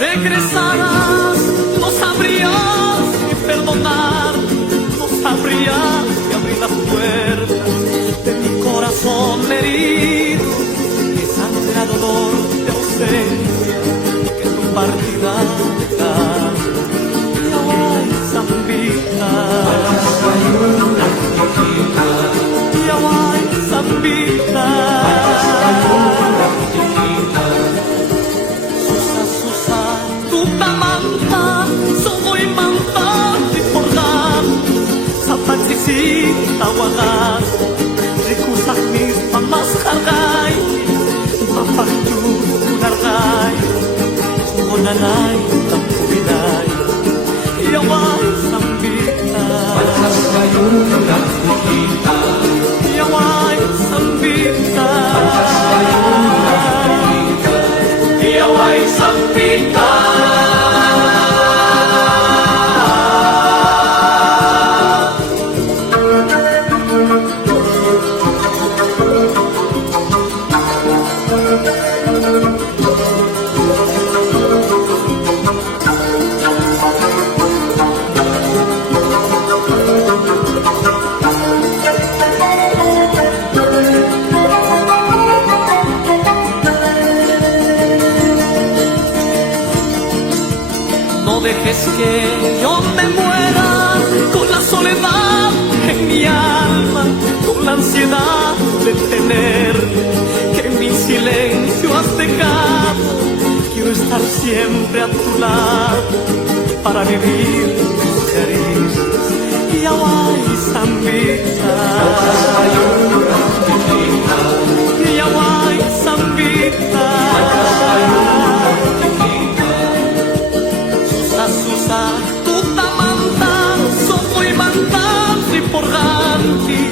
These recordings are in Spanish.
regresarás, no sabrías ni perdonar, no sabrías ni abrir las puertas de mi corazón herido, que sangra dolor de ausencia, que tu partida dejar. Yaway, Zambita, Yaway, Zambita, Susa, Susa, tu tamanta, soy manta di pordan, sapatisita wagas, rikusah mis pamas hargay, mapakju nargay, monanay tampuinay. Yaway, Zambita, Yaway, Zambita, Yaway, Zambita. No dejes que yo me muera con la soledad en mi alma, con la ansiedad de tenerte, que en mi silencio has dejado. Quiero estar siempre a tu lado para vivir tus caricias. Yaway, Zambita, Yaway, Zambita, Susa, tu tamanta, soy manta di porganti,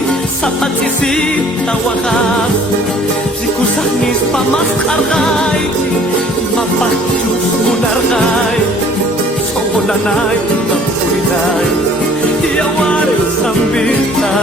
sapatisita wagas, rikusah mis pamas hargay, mapakjus munargay, songolanay tampuinay. Yaway, Zambita.